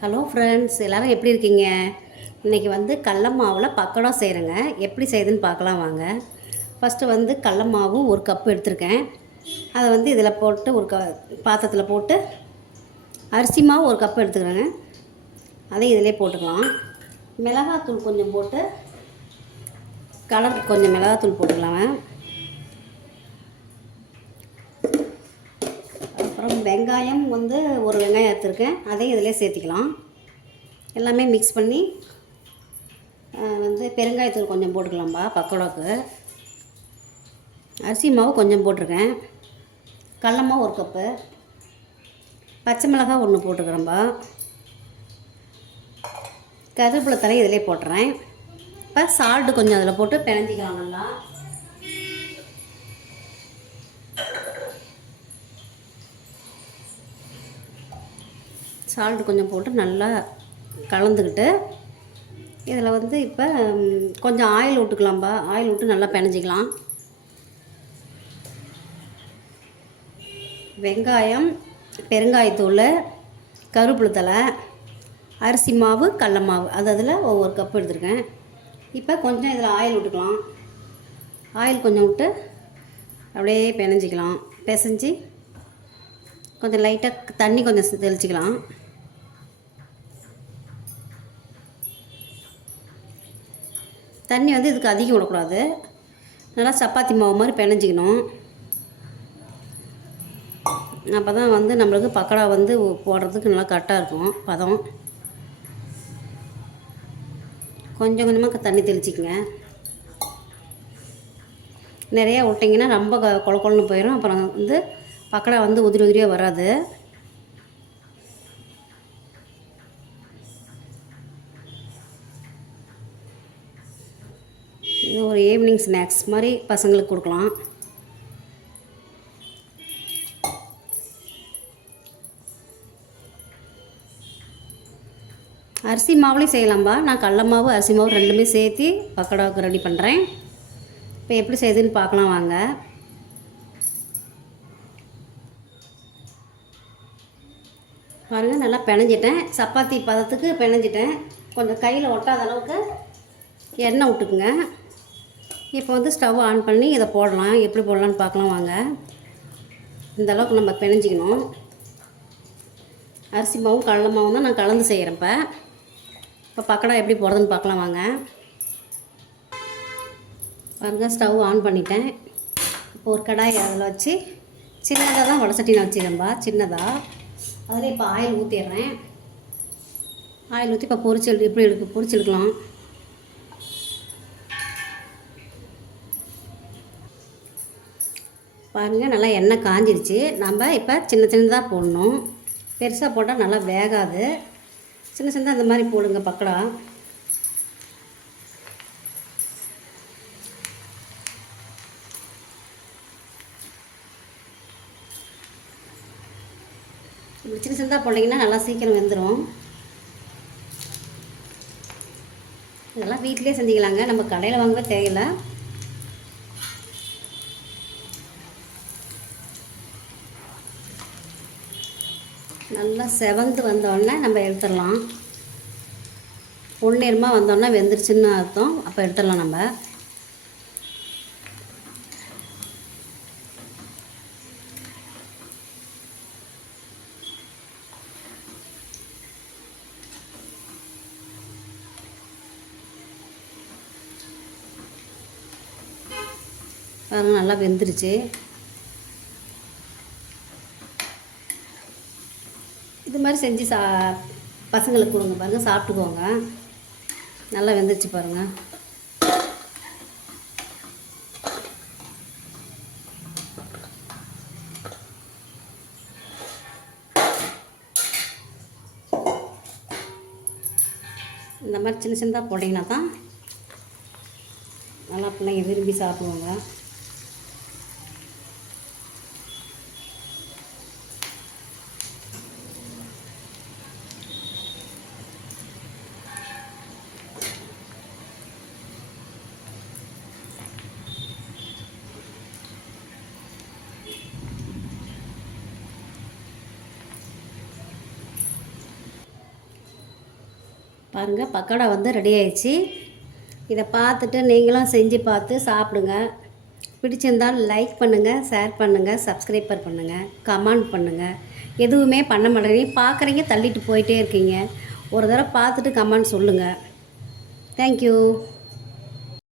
Hello friends, எல்லோரும் எப்படி இருக்கீங்க? இன்றைக்கி வந்து கடல மாவில் பக்கோடா செய்கிறேங்க. எப்படி செய்யுதுன்னு பார்க்கலாம் வாங்க. ஃபஸ்ட்டு வந்து கடல மாவு 1 கப் எடுத்திருக்கேன். அதை வந்து இதில் போட்டு பாத்திரத்தில் போட்டு அரிசி மாவு 1 கப் எடுத்துக்கிறேங்க. அதையும் இதிலே போட்டுக்கலாம். மிளகாத்தூள் கொஞ்சம் போட்டு கலருக்கு கொஞ்சம் மிளகாத்தூள் போட்டுக்கலாங்க. அப்புறம் வெங்காயம் வந்து 1 வெங்காயம் எடுத்துருக்கேன், அதையும் இதிலே சேர்த்திக்கலாம். எல்லாமே மிக்ஸ் பண்ணி வந்து பெருங்காயத்தூள் கொஞ்சம் போட்டுக்கலாம்பா பக்கோடாவுக்கு. அரிசி மாவு கொஞ்சம் போட்டிருக்கேன். கடல மாவு 1 கப்பு. பச்சை மிளகாய் 1 போட்டுக்கிறேன்பா. கருவேப்பிலை தலை இதிலே போட்டுறேன். இப்போ சால்ட்டு கொஞ்சம் அதில் போட்டு பிணைஞ்சிக்கலாம் நல்லா. சால்ட்டு கொஞ்சம் போட்டு நல்லா கலந்துக்கிட்டு இதில் வந்து இப்போ கொஞ்சம் ஆயில் விட்டுக்கலாம்பா. ஆயில் விட்டு நல்லா பிணைஞ்சிக்கலாம். வெங்காயம், பெருங்காயத்தூள், கருவேப்பிலை தலை, அரிசி மாவு, கடல மாவு அது அதில் ஒவ்வொரு கப் எடுத்துருக்கேன். இப்போ கொஞ்சம் இதில் ஆயில் விட்டுக்கலாம். ஆயில் கொஞ்சம் விட்டு அப்படியே பிணைஞ்சிக்கலாம். பிசைஞ்சு கொஞ்சம் லைட்டாக தண்ணி கொஞ்சம் தெளிச்சிக்கலாம். தண்ணி வந்து இதுக்கு அதிகம் விடக்கூடாது. நல்லா சப்பாத்தி மாவு மாதிரி பிணைஞ்சிக்கணும். அப்போ தான் வந்து நம்மளுக்கு பக்கோடா வந்து போடுறதுக்கு நல்லா கரெக்டாக இருக்கும் பதம். கொஞ்சம் கொஞ்சமாக தண்ணி தெளிச்சிக்கங்க. நிறையா விட்டிங்கன்னா ரொம்ப கொல கொலன்னு போயிடும். அப்புறம் வந்து பக்கோடா வந்து உதிரி உதிரியாக வராது. இது ஒரு ஈவினிங் ஸ்நாக்ஸ் மாதிரி பசங்களுக்கு கொடுக்கலாம். அரிசி மாவுலேயும் செய்யலாம்பா. நான் கடல மாவு அரிசி மாவு ரெண்டுமே சேர்த்து பக்கோடாவுக்கு ரெடி பண்ணுறேன். இப்போ எப்படி செய்யுதுன்னு பார்க்கலாம் வாங்க. பாருங்கள், நல்லா பிணைஞ்சிட்டேன். சப்பாத்தி பதத்துக்கு பிணைஞ்சிட்டேன். கொஞ்சம் கையில் ஒட்டாத அளவுக்கு எண்ணெய் விட்டுக்குங்க. இப்போ வந்து ஸ்டவ் ஆன் பண்ணி இதை போடலாம். எப்படி போடலான்னு பார்க்கலாம் வாங்க. இந்த அளவுக்கு நம்ம பிணைஞ்சிக்கணும். அரிசி மாவும் கடல மாவும் தான் நான் கலந்து செய்கிறேன். இப்போ பக்கோடா எப்படி போடுறதுன்னு பார்க்கலாம் வாங்க. பாருங்கள், ஸ்டவ் ஆன் பண்ணிட்டேன். இப்போ ஒரு கடாய் அதில் வச்சு சின்னதாக தான் வடசட்டி நான் வச்சுக்கிறேன்பா, சின்னதாக. அதில் இப்போ ஆயில் ஊற்றிடுறேன். ஆயில் ஊற்றி இப்போ எப்படி பொரிச்செடுக்கலாம். பாருங்கள், நல்லா எண்ணெய் காஞ்சிருச்சு. நம்ம இப்போ சின்ன சின்னதாக போடணும். பெருசாக போட்டால் நல்லா வேகாது. சின்ன சின்னதாக இந்த மாதிரி போடுங்க பக்கோடா. இப்படி சின்ன சின்னதாக போட்டிங்கன்னா நல்லா சீக்கிரம் வெந்துடும். இதெல்லாம் வீட்டிலே செஞ்சுக்கலாங்க, நம்ம கடையில் வாங்கவே தேவையில்லை. நல்லா செவந்து வந்தோடனே நம்ம எடுத்துடலாம். பொன்னிறமாக வந்தோடனே வெந்துருச்சுன்னு அர்த்தம். அப்போ எடுத்துடலாம் நம்ம. பாருங்கள், நல்லா வெந்துருச்சு. இது மாதிரி செஞ்சு பசங்களுக்கு கொடுங்க. பாருங்கள், சாப்பிட்டுக்கோங்க. நல்லா வெந்துருச்சு பாருங்கள். இந்த மாதிரி சின்ன சின்னதாக போட்டிங்கன்னா தான் நல்லா பிள்ளைங்க விரும்பி சாப்பிடுவாங்க. பாருங்கள் பக்கோடா வந்து ரெடி ஆயிடுச்சு. இதை பார்த்துட்டு நீங்களும் செஞ்சு பார்த்து சாப்பிடுங்க. பிடிச்சிருந்தால் லைக் பண்ணுங்கள், ஷேர் பண்ணுங்கள், சப்ஸ்கிரைப் பண்ணுங்கள், கமெண்ட் பண்ணுங்கள். எதுவுமே பண்ண மாட்டேங்கிறீங்க, பார்க்குறீங்க தள்ளிட்டு போயிட்டே இருக்கீங்க. ஒரு தடவை பார்த்துட்டு கமெண்ட் சொல்லுங்கள். தேங்க்யூ.